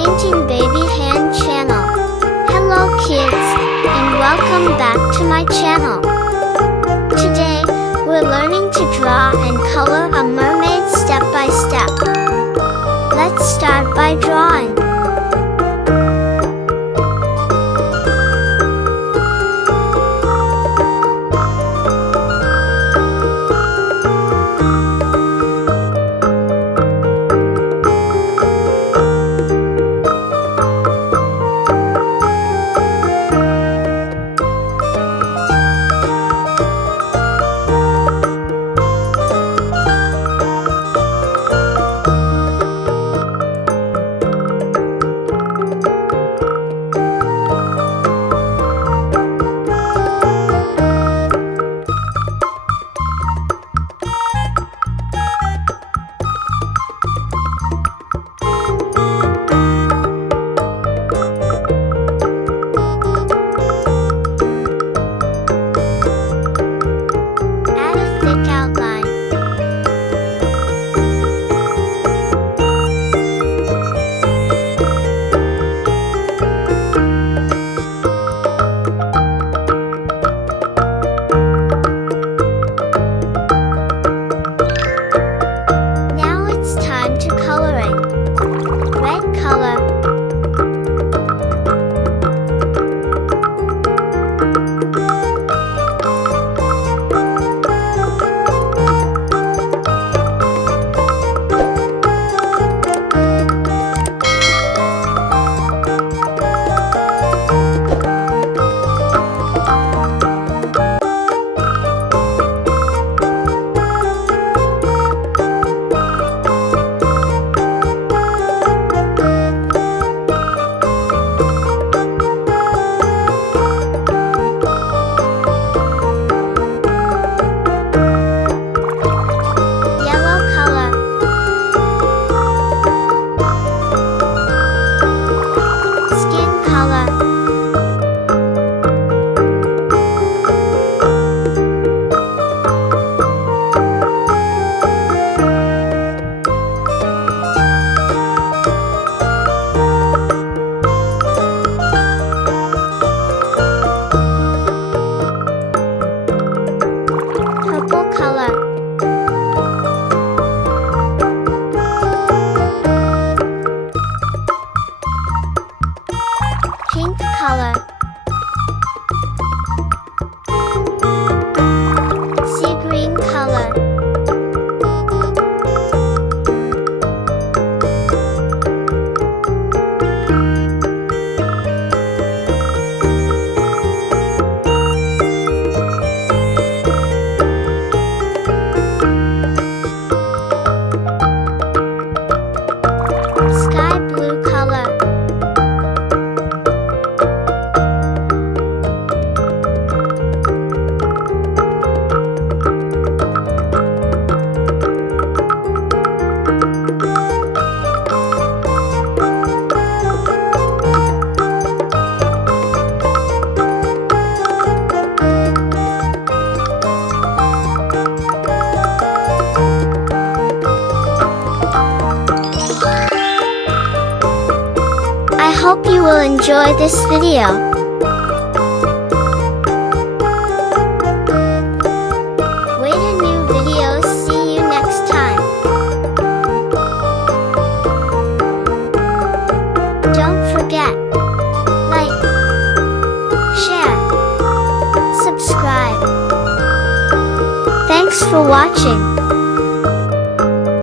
Painting Baby Hand channel. Hello kids, and welcome back to my channel. Today, we're learning to draw and color a mermaid step by step. Let's start by drawing. Pink color, sea green color, sky blue color, I hope you will enjoy this video. Wait a new video. See you next time. Don't forget, like, share, subscribe. Thanks for watching.